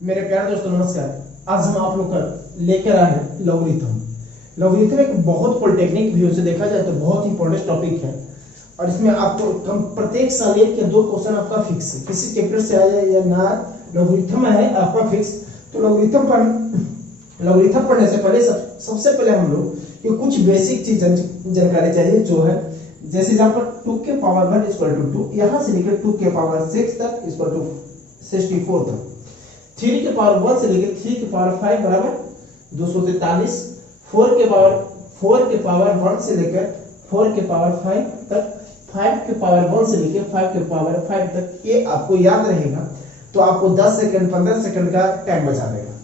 मेरे प्यारे दोस्तों नमस्कार। आज हम आप लोग का लेकर आए हैं लॉगरिथम। लॉगरिथम एक बहुत पॉलिटेक्निक व्यू से देखा जाए तो बहुत ही इंपॉर्टेंट टॉपिक है और इसमें आपको प्रत्येक साल एक या दो क्वेश्चन आपका फिक्स है, किसी चैप्टर से आया या ना लॉगरिथम है आपका फिक्स। तो लॉगरिथम पढ़ने से पहले सबसे पहले हम लोग ये कुछ बेसिक चीज जानकारी चाहिए, जो है जैसे यहाँ पर 2 के पावर 1 इक्वल टू 2, यहाँ से लेकर 2 के पावर 6 तक इक्वल टू 64 तक, 3 के पावर 1 से लेकर 3 के पावर 5 बराबर 243, 4 के पावर 1 से लेकर 4 के पावर 5 तक, 5 के पावर 1 से लेकर 5 के पावर 5 तक। ये आपको याद रहेगा तो आपको 10 सेकंड 15 सेकंड का टाइम बचा देगा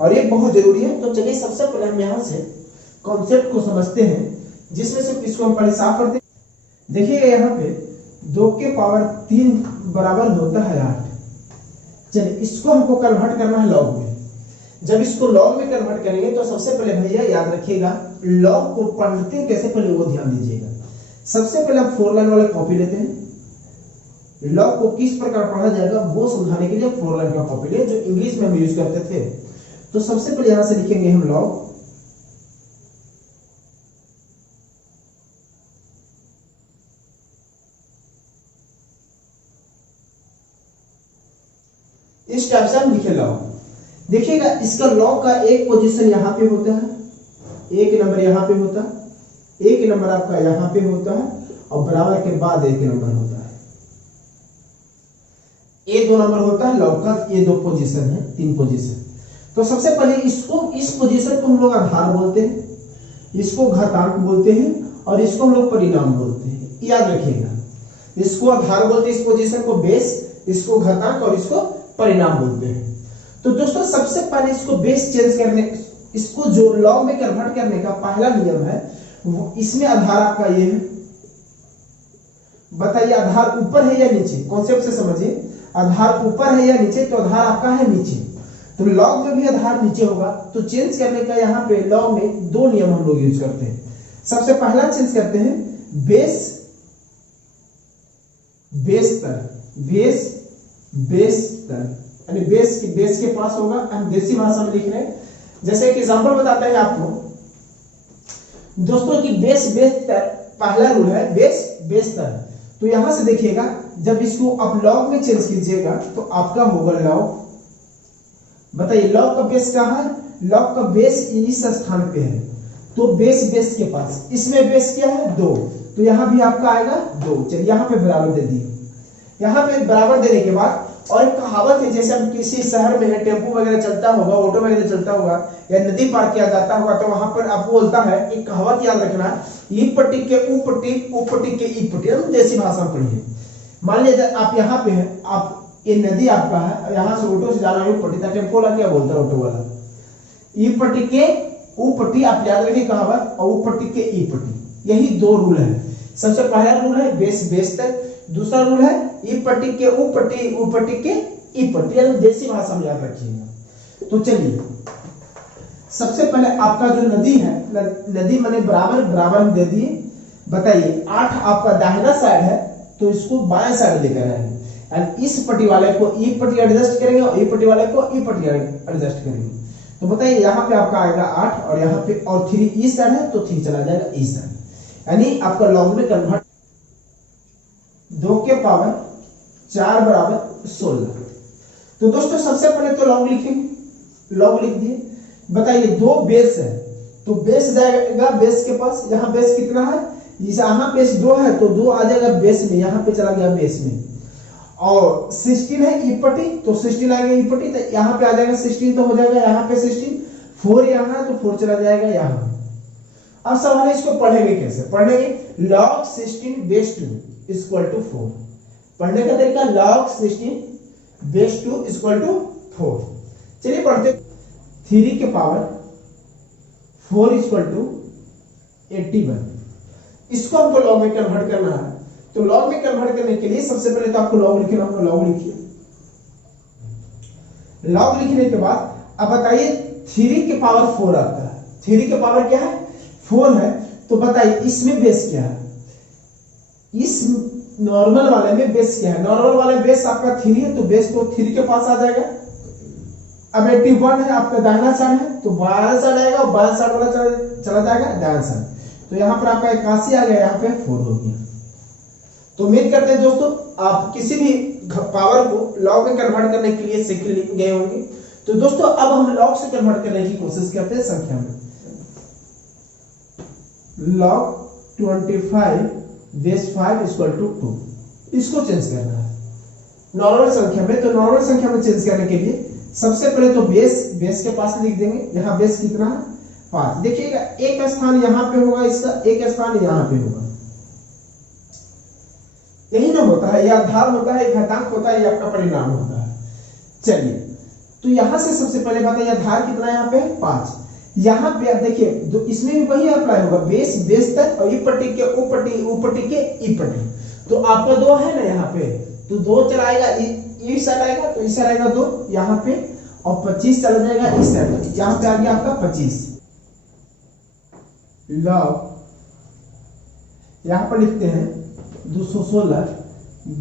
और ये बहुत जरूरी है। तो चलिए सबसे पहले हम यहाँ से कॉन्सेप्ट को समझते हैं, जिसमें से इसको हम पहले साफ करते हैं। देखिए यहाँ पे 2 के पावर 3 बराबर होता है 8। चलिए इसको हमको कन्वर्ट करना है लॉग में। जब इसको लॉग में कन्वर्ट करेंगे तो सबसे पहले भैया याद रखिएगा लॉग को पढ़ते हैं कैसे, पहले वो ध्यान दीजिएगा। सबसे पहले आप 4 लाइन वाला कॉपी लेते हैं। लॉग को किस प्रकार पढ़ा जाएगा वो समझाने के लिए 4 लाइन का कॉपी ले, जो इंग्लिश में हम यूज करते थे। तो सबसे पहले यहां से लिखेंगे हम लॉग, इस टाइप से हम लिखे लॉग। देखिएगा इसका लॉग का एक पोजीशन यहां पे होता है, एक नंबर यहां पे होता है, एक नंबर आपका यहां पे होता है और बराबर के बाद एक नंबर होता है। ये 2 नंबर होता है लॉग का, ये 2 पोजीशन है, 3 पोजीशन। तो सबसे पहले इसको, इस पोजीशन को हम लोग आधार बोलते हैं, इसको घातांक बोलते हैं और इसको हम लोग परिणाम बोलते हैं। याद रखिएगा इसको आधार बोलते हैं, इस पोजीशन को बेस, इसको घातांक और इसको परिणाम बोलते हैं। तो दोस्तों सबसे पहले इसको बेस चेंज करने, इसको जो लॉग में कन्वर्ट करने का पहला नियम है वो, इसमें आधार आपका ये है। बताइए आधार ऊपर है या नीचे, कॉन्सेप्ट से समझिए। आधार ऊपर है या नीचे, तो आधार आपका है नीचे, तो लॉग में भी आधार नीचे होगा। तो चेंज करने का यहाँ पे लॉग में 2 नियम हम लोग यूज करते हैं। सबसे पहला चेंज करते हैं बेस तर, यानी बेस के पास होगा। हम देसी भाषा में लिख रहे हैं, जैसे एक एग्जांपल बताते हैं आपको दोस्तों कि बेस तर पहला रूल है, बेस तर। तो यहां से देखिएगा जब इसको आप लॉग में चेंज कीजिएगा तो आपका होगा लॉग। बताइए लॉग का बेस कहां है, लॉग का बेस इस स्थान पे है, तो बेस के पास, इसमें बेस क्या है 2, तो यहां भी आपका आएगा 2। चलिए यहां पे बराबर दे दिए। यहां पे बराबर देने के बाद, और एक कहावत है, जैसे हम किसी शहर में है, टेम्पो वगैरह चलता होगा, ऑटो वगैरह चलता होगा या नदी पार किया जाता होगा, तो वहां पर आपको बोलता है एक कहावत याद रखना, ई पट्टी के ऊ पट्टी, ऊ पट्टी के ई पट्टी। हम देसी भाषा में पढ़िए। मान लीजिए आप यहाँ पे हैं, आप ये नदी आपका है, यहाँ से ऑटो से जाना है पट्टी तक, टेम्पो वाला क्या बोलता है ऑटो वाला, ई पट्टी के ऊ पट्टी, आप याद रखिए कहावत, और ऊ पट्टी के ई पट्टी। यही 2 रूल है। सबसे पहला रूल है बेस तक, दूसरा रूल है ई पट्टी के ऊ पट्टी, ऊ पट्टी के ई पट्टी, यानी देसी भाषा में याद रखिएगा। तो चलिए सबसे पहले आपका जो नदी है, नदी माने बराबर हम दे दिए। बताइए 8 आपका दाहिना साइड है, तो इसको बाएं साइड लेकर आएंगे, यानी इस पट्टी वाले को ई पट्टी एडजस्ट करेंगे और ई पट्टी वाले को ई पट्टी एडजस्ट करेंगे। तो बताइए यहाँ पे आपका आएगा 8 और यहाँ पे और 3 इस साइड है, तो 3 चला जाएगा इस साइड, यानी आपका लॉग में कन्वर्ट 2 के पावर 4 बराबर 16। तो दोस्तों सबसे पहले तो लॉग लिखेंगे, लॉग लिख दिए। बताइए 2 बेस है, तो बेस जाएगा बेस के पास, यहाँ बेस कितना है, यहाँ बेस 2 है, तो 2 आ जाएगा बेस में, यहाँ पे चला गया बेस में। और 16 है ई पट्टी, तो 16 आ गया ई पट्टी, तो यहाँ पे आ जाएगा 16, तो हो जाएगा यहाँ पे 16। 4 यहाँ है, तो 4 चला जाएगा यहाँ। अब सवाल है इसको पढ़ेंगे कैसे, पढ़ेंगे log 16 बेस 2 इक्वल टू 4। पढ़ने का तरीका log 16 बेस 2 इक्वल टू 4। चलिए पढ़ते। 3 के पावर 4 इक्वल टू 81। इसको हमको लॉग में कन्वर्ट करना है। तो लॉग में कन्वर्ट करने के लिए सबसे पहले तो आपको लॉग लिखना होगा, लॉग लिखिए। लॉग लिखने के बाद अब बताइए 3 के पावर 4 आता है, 3 के पावर क्या है 4 है, तो बताइए इसमें बेस क्या है, इस नॉर्मल वाले में बेस क्या है, नॉर्मल वाले बेस आपका 3 है, तो बेस तो 3 के पास आ जाएगा। अब 81 है आपका दाहिना साइड है तो बायां साइड आएगा और बायां साइड वाला चला जाएगा दायां साइड। तो यहाँ पर आपका 81 आ गया, यहाँ पे 4 हो गया। तो उम्मीद करते हैं दोस्तों आप किसी भी पावर को लॉग में कन्वर्ट करने के लिए सीख गए होंगे। तो दोस्तों अब हम लॉग से कन्वर्ट करने की कोशिश करते हैं संख्या में। लॉग 25 बेस 5 इक्वल टू 2, इसको चेंज करना है नॉर्मल संख्या में। तो नॉर्मल संख्या में चेंज करने के लिए सबसे पहले तो बेस के पास लिख देंगे। यहाँ बेस कितना है 5। देखिएगा एक स्थान यहाँ पे होगा, इसका एक स्थान यहाँ पे होगा, यही ना होता है, यह आधार होता है, एक घातांक होता है, यह आपका परिणाम होता है। चलिए तो यहां से सबसे पहले बात है आधार कितना है यहाँ पे 5। यहाँ पे आप देखिए तो इसमें भी वही अप्लाई होगा, बेस तक और ई पट्टी के ओ पट्टी के ई पट्टी। तो आपका 2 है ना यहाँ पे, तो 2 चलाएगा इस साइड आएगा तो इस साइड आएगा 2 यहाँ पे, और 25 चला जाएगा इस साइड, यहाँ पे आ गया आपका 25। लॉग यहाँ पर लिखते हैं 216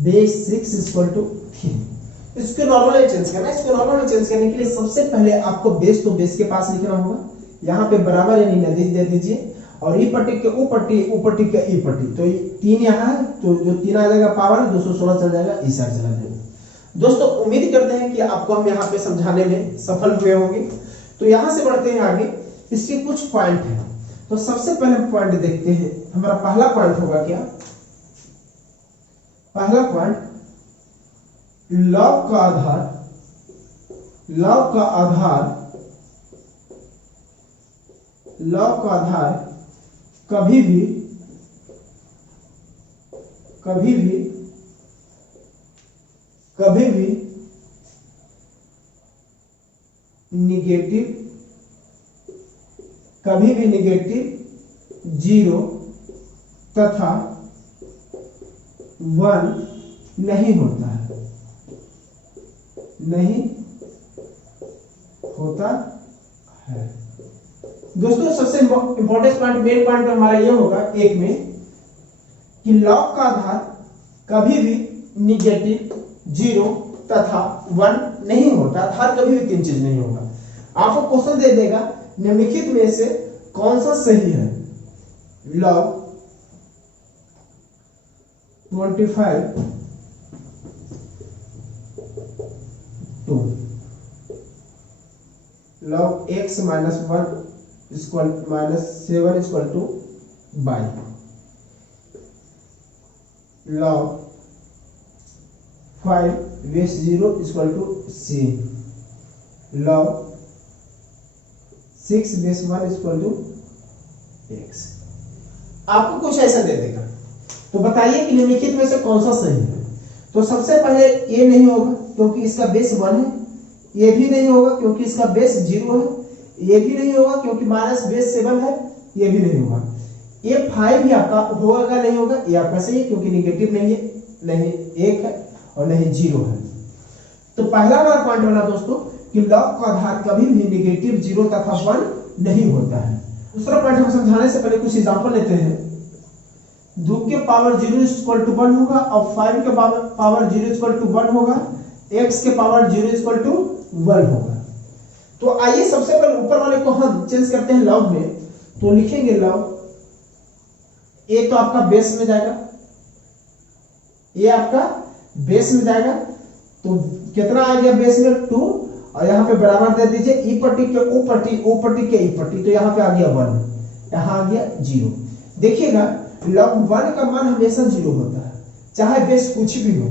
बेस 6 इक्वल टू 3। इसको नॉर्मल में चेंज करना है। इसको नॉर्मल में चेंज करने के लिए सबसे पहले आपको बेस तो बेस के पास लिखना होगा, यहाँ पे बराबर यानी नजदीक दे दीजिए, और ई पट्टी के ऊ पट्टी के ई पट्टी। तो 3 यहाँ है तो जो 3 आ जाएगा पावर 216 चल जाएगा इस साइड चला जाएगा। दोस्तों उम्मीद करते हैं कि आपको हम यहाँ पे समझाने में सफल हुए होंगे। तो यहाँ से बढ़ते हैं आगे, इसके कुछ पॉइंट हैं। तो सबसे पहले पॉइंट देखते हैं, हमारा पहला पॉइंट होगा क्या, पहला पॉइंट लॉग का आधार कभी भी निगेटिव 0 तथा 1 नहीं होता है, दोस्तों सबसे इंपॉर्टेंट पॉइंट, मेन पॉइंट हमारा ये होगा एक में कि लॉग का आधार कभी भी निगेटिव 0 तथा 1 नहीं होता, आधार कभी भी 3 चीज नहीं होगा। आपको क्वेश्चन दे देगा निम्नलिखित में से कौन सा सही है। Log 25 2 log x minus 1 equal minus 7 equal to y, log 5 base 0 equal to c, log 6 base 1 equal to x। आपको कुछ ऐसा दे देगा तो बताइए कि निम्नलिखित में से कौन सा सही है। तो सबसे पहले ये नहीं होगा क्योंकि इसका बेस 1 है, ये भी नहीं होगा क्योंकि इसका बेस 0 है, ये भी नहीं होगा क्योंकि माइनस बेस 7 है, ये भी नहीं होगा। ये 5 भी आपका होगा नहीं होगा, ये आपका सही है क्योंकि निगेटिव नहीं है, नहीं 1 है और नहीं 0 है। तो पहला हमारा पॉइंट बना दोस्तों कि लॉग का आधार कभी भी निगेटिव 0 तथा 1 नहीं होता है। दूसरा पॉइंट हम समझाने से पहले कुछ एग्जांपल लेते हैं। 2 के पावर 0 इक्वल टू 1 होगा और 5 के पावर 0 इक्वल टू 1 होगा, x के पावर 0 इक्वल टू 1 होगा। तो आइए सबसे पहले ऊपर वाले को हम चेंज करते हैं लॉग में। तो लिखेंगे लॉग, ये तो आपका बेस में जाएगा, ये आपका बेस में जाएगा, तो कितना आ गया बेस में 2, और यहाँ पे बराबर दे दीजिए ई पट्टी के ओ पट्टी के ई पट्टी, तो यहाँ पे आ गया 1, यहाँ आ गया 0। देखिएगा लॉग 1 का मान हमेशा 0 होता है, चाहे बेस कुछ भी हो।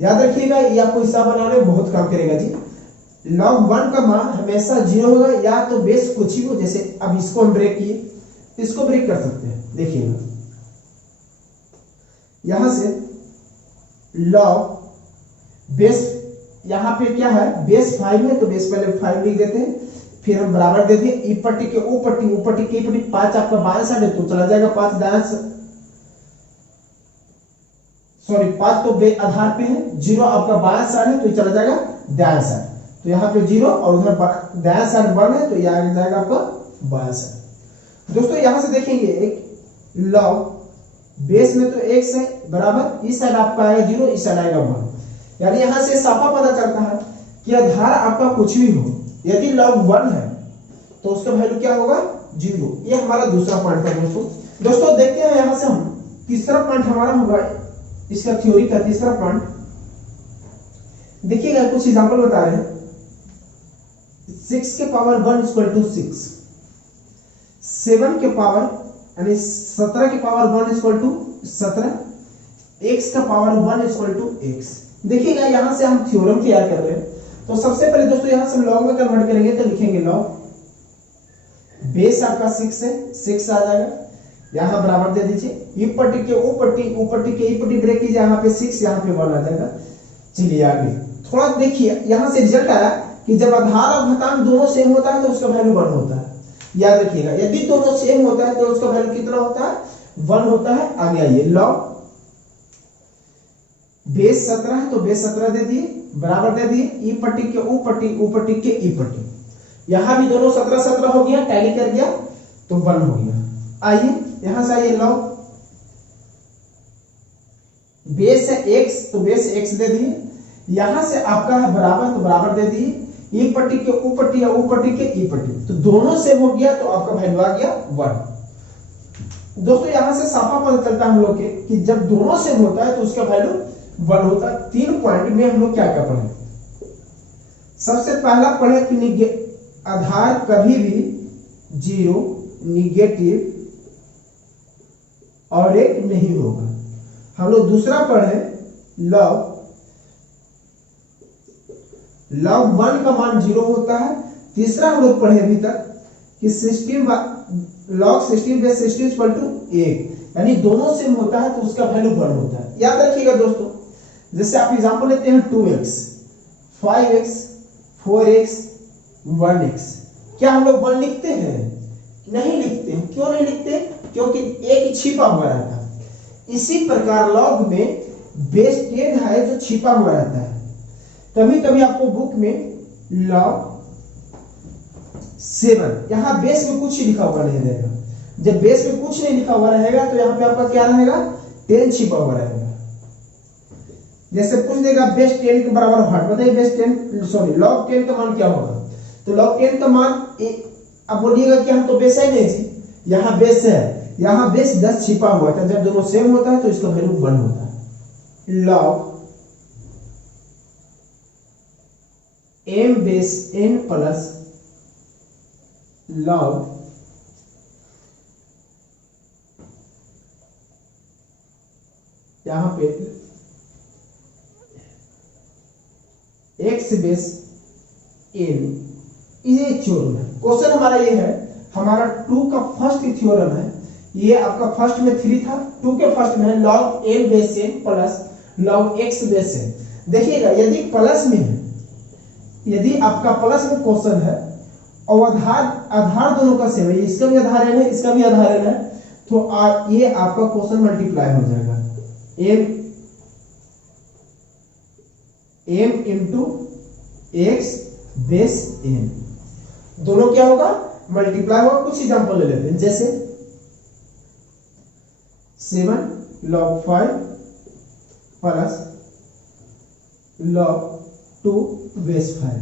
याद रखिएगा, ये आपको हिसाब बनाने में बहुत काम करेगा जी। लॉग 1 का मान हमेशा 0 होगा, या तो बेस कुछ ही हो। जैसे अब इसको हम ब्रेक किए, इसको ब्रेक कर सकते हैं। देखिएगा यहां से लॉग बेस, यहां पे क्या है बेस 5 है, तो बेस पहले 5 लिख देते हैं, फिर हम बराबर दे दिए ई पट्टी के ओ पट्टी के ई पट्टी। 5 आपका बाएं साइड है तो चला जाएगा 5 दाएं, सॉरी 5 तो आधार पे है, 0 आपका बाएं साइड है तो चला जाएगा दाएं साइड, तो यहाँ पे 0 और उधर दाएं साइड 1 है तो ये आ जाएगा आपका बाएं साइड। दोस्तों यहां से देखेंगे एक लॉग बेस में तो x है बराबर, इस साइड आपका आएगा 0, इस साइड आएगा 1, यानी यहां से साफा पता चलता है कि आधार आपका कुछ भी हो, यदि log 1 है तो उसका वैल्यू क्या होगा 0। ये हमारा दूसरा पॉइंट था दोस्तों देखते हैं यहां से हम तीसरा पॉइंट हमारा होगा इसका थ्योरी का तीसरा पॉइंट। देखिएगा कुछ एग्जांपल बता रहे हैं। 6 के पावर 1 इक्वल टू 6, 7 के पावर यानी 17 के पावर 1 इक्वल टू 17, x का पावर 1 इक्वल टू x। देखिएगा यहां से हम थ्योरम तैयार कर रहे हैं। तो सबसे पहले दोस्तों यहां से हम लॉग में कन्वर्ट करेंगे तो लिखेंगे लॉग बेस आपका 6 है, 6 आ जाएगा, यहां बराबर दे दीजिए ई पट्टी के ओ पट्टी के ई पट्टी ब्रेक कीजिए, यहां पे 6 यहां पे 1 आ जाएगा। चलिए आगे थोड़ा देखिए, यहां से रिजल्ट आया कि जब आधार और घातांक दोनों सेम होता है तो उसका वैल्यू 1 होता है। याद रखिएगा यदि दोनों सेम होता है तो उसका वैल्यू कितना होता है 1 होता है। आगे आइए लॉग बेस 17 है तो बेस 17 दे दिए, बराबर दे दिए ई पट्टी के ओ पट्टी के ई पट्टी, यहां भी दोनों 17 17 हो गया, टैली कर गया तो 1 हो गया। आइए यहां से आइए लॉग बेस है x तो बेस x दे दिए, यहां से आपका है बराबर तो बराबर दे दिए ई पट्टी के ओ पट्टी या ओ पट्टी के ई पट्टी, तो दोनों सेम हो गया तो आपका वैल्यू आ गया 1। दोस्तों यहां से साफा पता चलता है हम लोग के कि जब दोनों सेम होता है तो उसका वैल्यू 1 होता है। 3 पॉइंट में हम लोग क्या क्या पढ़े। सबसे पहला पढ़े कि आधार कभी भी 0 निगेटिव और 1 नहीं होगा। हम लोग दूसरा पढ़े लॉग 1 का मान 0 होता है। तीसरा हम लोग पढ़े अभी तक कि log 16 बेस 16 इक्वल टू 1, यानी दोनों सेम होता है तो उसका वैल्यू 1 होता है। याद रखिएगा दोस्तों, जैसे आप एग्जांपल लेते हैं 2x 5x 4x 1x, क्या हम लोग 1 लिखते हैं? नहीं लिखते हैं। क्यों नहीं लिखते? क्योंकि एक छिपा हुआ रहता है। इसी प्रकार लॉग में बेस 10 है जो छिपा हुआ रहता है। कभी कभी आपको बुक में log 7 यहां बेस में कुछ लिखा हुआ नहीं रहेगा। जब बेस में कुछ नहीं लिखा हुआ रहेगा तो यहां पे आपका क्या रहेगा 10 छिपा हुआ रहेगा। जैसे पूछ देगा बेस 10 के बराबर हट, बताइए बेस 10 सॉरी log 10 का मान क्या होगा? तो log 10 का मान अब बोलिएगा कि हम तो बेस है नहीं जी, यहां बेस है, यहां बेस 10 छिपा हुआ था। जब दोनों सेम होता है तो इसका वैल्यू 1 होता है। log m base n plus log यहां पे x बेस n, ये थ्योरम है। क्वेश्चन हमारा ये है, हमारा 2 का फर्स्ट थ्योरम है, ये आपका फर्स्ट में 3 था, 2 के फर्स्ट में log m base n plus log x base n। देखिएगा यदि प्लस में है, यदि आपका प्लस में क्वेश्चन है और आधार दोनों का सेम है, इसका भी आधार n है इसका भी आधार n है, तो ये आपका क्वेश्चन मल्टीप्लाई हो जाएगा m into x base n, दोनों क्या होगा मल्टीप्लाई होगा। कुछ एग्जांपल ले लेते हैं, जैसे 7 log 5 प्लस log 2 बेस 5।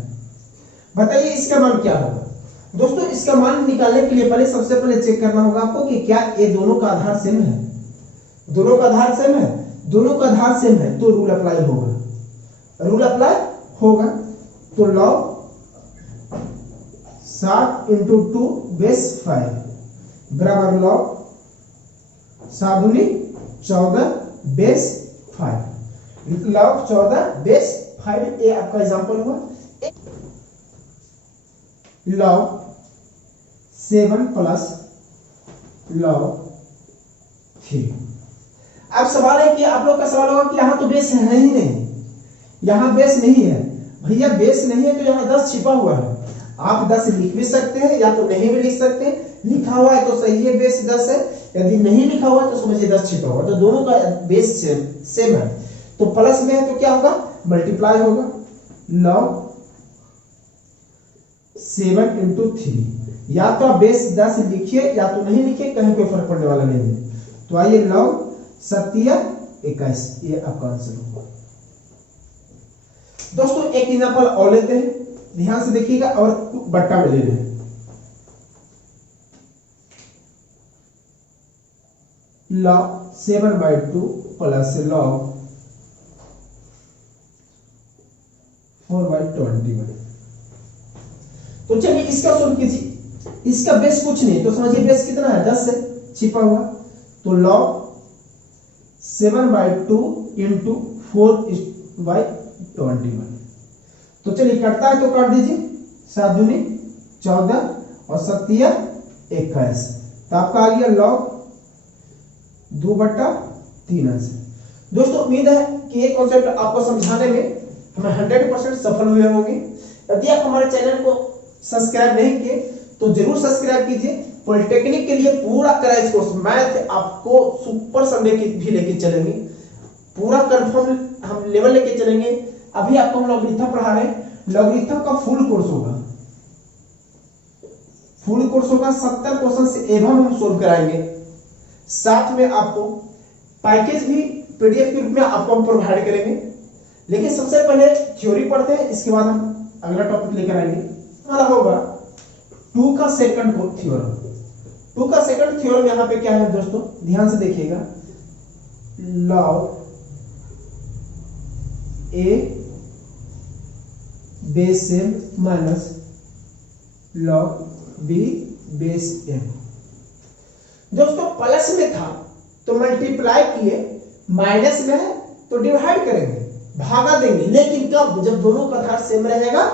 बताइए इसका मान क्या होगा? दोस्तों इसका मान निकालने के लिए पहले सबसे पहले चेक करना होगा आपको कि क्या ये दोनों का आधार सेम है। दोनों का आधार सेम है, दोनों का आधार सेम है तो रूल अप्लाई होगा। रूल अप्लाई होगा तो log 7 इंटू 2 बेस 5 बराबर log 7 दूनी 14 बेस 5, log 14 बेस 5। ये आपका एग्जांपल हुआ। log 7 plus log 3। अब सवाल है कि आप लोग का सवाल होगा कि यहां तो बेस है ही नहीं, यहां बेस नहीं है। भैया बेस नहीं है तो यहां 10 छिपा हुआ है। आप 10 लिख भी सकते हैं या तो नहीं भी लिख सकते हैं। लिखा हुआ है तो सही है बेस 10 है, यदि नहीं लिखा हुआ तो समझिए 10 छिपा हुआ, तो दोनों का बेस सेम है। तो प्लस में है तो क्या होगा मल्टीप्लाई होगा log 7 इंटू 3। या तो आप बेस 10 लिखिए या तो नहीं लिखिए, कहीं कोई फर्क पड़ने वाला नहीं है। तो आइए log 7 21, ये आपका आंसर होगा। दोस्तों एक एग्जांपल और लेते हैं, ध्यान से देखिएगा और बट्टा में ले लें। log 7/2 plus log 4/21। तो चलिए इसका सोल्व कीजिए। इसका बेस कुछ नहीं, तो समझिए बेस कितना है, 10 से छिपा हुआ। तो log 7/2 इंटू 4/21। तो चलिए कटता है तो काट दीजिए, 7 दूनी 14 और 7 21। तो आपका आ गया log 2/3। दोस्तों उम्मीद है कि ये कॉन्सेप्ट आपको समझाने में हम 100% सफल हुए होंगे। यदि आप हमारे चैनल को सब्सक्राइब नहीं किए तो जरूर सब्सक्राइब कीजिए। पॉलिटेक्निक के लिए पूरा क्रैश कोर्स मैथ आपको सुपर संडे की भी लेके चलेंगे, पूरा कंफर्म हम लेवल लेके चलेंगे। अभी आपको हम लॉगरिथम पढ़ा रहे हैं, लॉगरिथम का फुल कोर्स होगा, फुल कोर्स होगा। 70 क्वेश्चन से एवं हम सोल्व कराएंगे। साथ में आपको पैकेज भी पीडीएफ के रूप में आपको हम प्रोवाइड करेंगे। लेकिन सबसे पहले थ्योरी पढ़ते हैं, इसके बाद हम अगला टॉपिक लेकर आएंगे। हमारा होगा 2 का सेकंड थ्योरम। 2 का सेकंड थ्योरम यहां पे क्या है दोस्तों, ध्यान से देखिएगा। log a base m minus log b base m। दोस्तों प्लस में था तो मल्टीप्लाई किए, माइनस में है तो डिवाइड करेंगे, भागा देंगे। लेकिन कब, जब दोनों का आधार सेम रहेगा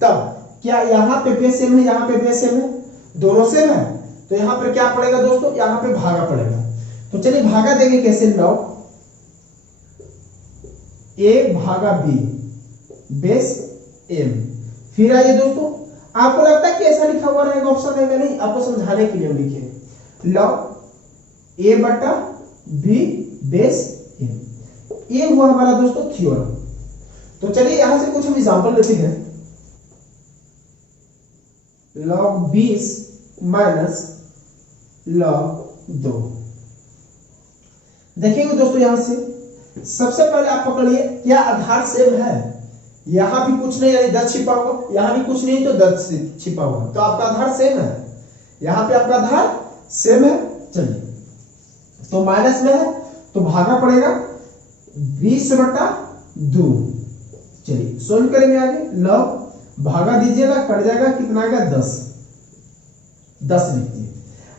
तब। क्या यहाँ पे बेस सेम है, यहाँ पे बेस सेम है, दोनों सेम है, तो यहाँ पे क्या पड़ेगा दोस्तों, यहाँ पे भागा पड़ेगा। तो चलिए भागा देंगे कैसे, log a भागा b बेस m। फिर आइए दोस्तों, आपको लगता है कि ऐसा लिखा हुआ रहेगा, ऑप्शन रहेगा, नहीं, आपको समझाने के लिए हम लिखे log a बटा b बेस m। ये हुआ हमारा दोस्तों थ्योरम। तो चलिए यहां से कुछ हम एग्जांपल लेते हैं। log 20 minus log 2। देखेंगे दोस्तों यहां से सबसे पहले आप पकड़िए, क्या आधार सेम है, यहां भी कुछ नहीं, यानी 10 छिपा हुआ, यहां भी कुछ नहीं तो 10 छिपा हुआ, तो आपका आधार सेम है। यहां पे आपका आधार सेम है। चलिए तो माइनस में है तो भागा पड़ेगा 20/2। चलिए सोल्व करेंगे आगे। log भागा दीजिएगा, कट जाएगा, कितना आएगा 10 लिखिए।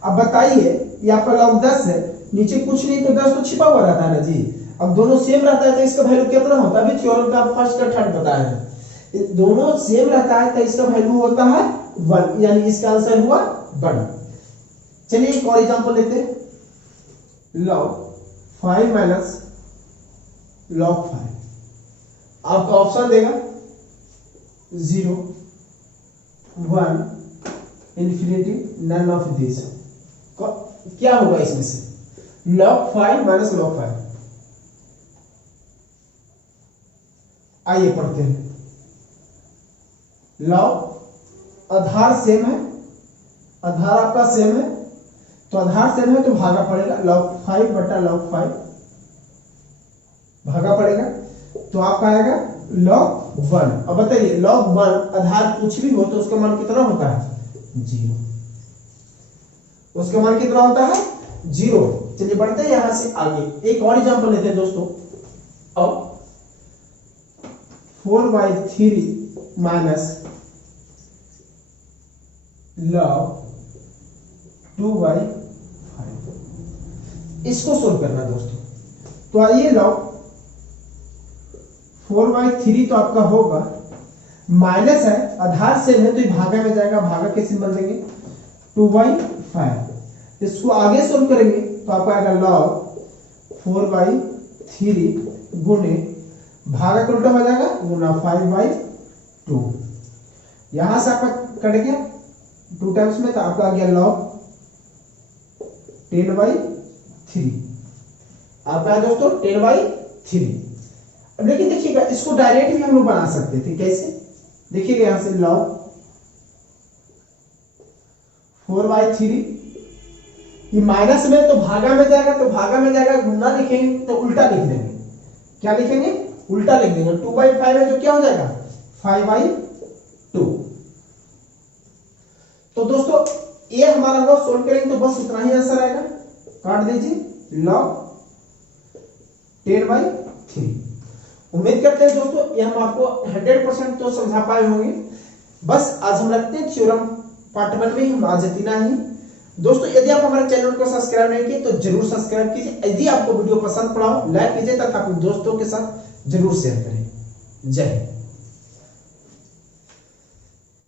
अब बताइए ये आपका log 10 है, नीचे कुछ नहीं तो 10 तो छिपा हुआ रहता है ना जी। अब दोनों सेम रहता है तो इसका वैल्यू कितना होता है, अभी थ्योरम का फर्स्ट का थर्ड बताया है, दोनों सेम रहता है तो इसका वैल्यू होता है 1, यानी इसका आंसर हुआ 1। चलिए एक और एग्जांपल लेते हैं। log 5 minus log 5। आपका ऑप्शन देगा 0, 1, इंफिनिटी, नन ऑफ दिस। क्या होगा इसमें से, log 5 माइनस log 5। आइए पढ़ते हैं। log आधार सेम है, आधार आपका सेम है, तो आधार सेम है तो भागा पड़ेगा, log 5 बटा log 5 भागा पड़ेगा, तो आपका आएगा log 1। अब बताइए log 1 आधार कुछ भी हो तो उसका मान कितना होता है, 0। उसका मान कितना होता है, 0। चलिए बढ़ते हैं यहां से आगे। एक और एग्जांपल लेते हैं दोस्तों। अब 4/3 माइनस log 2/5, इसको सोल्व करना है दोस्तों। तो आइए log 4/3 तो आपका होगा, माइनस है, आधार सेम है तो ये भागा में जाएगा, भागा के सिंबल देंगे, 2/5। इसको आगे सोल्व करेंगे तो आपका आएगा log 4/3 गुणे भागा का उल्टा हो जाएगा गुना 5/2। यहां से आपका कट गया 2 टाइम्स में, तो आपका आ गया log 10/3। आपका है दोस्तों 10/3। अब लेकिन देखिएगा इसको डायरेक्ट भी हम लोग बना सकते थे, कैसे, देखिएगा यहां से log 4/3, ये माइनस में तो भागा में जाएगा, तो भागा में जाएगा, गुना लिखेंगे तो उल्टा लिख देंगे। क्या लिखेंगे, उल्टा लिख देंगे, 2/5 है जो क्या हो जाएगा 5/2। तो दोस्तों ये हमारा हुआ, सोल्व करेंगे तो बस उतना ही आंसर आएगा, काट दीजिए log 10/3। उम्मीद करते हैं दोस्तों ये हम आपको 100% तो समझा पाए होंगे। बस आज हम रखते हैं थ्योरम पार्ट 1 में हम आज इतना ही। दोस्तों यदि आप हमारे चैनल को सब्सक्राइब नहीं किए तो जरूर सब्सक्राइब कीजिए। यदि आपको वीडियो पसंद पड़ा हो लाइक कीजिए तथा अपने दोस्तों के साथ जरूर शेयर करें। जय हिंद।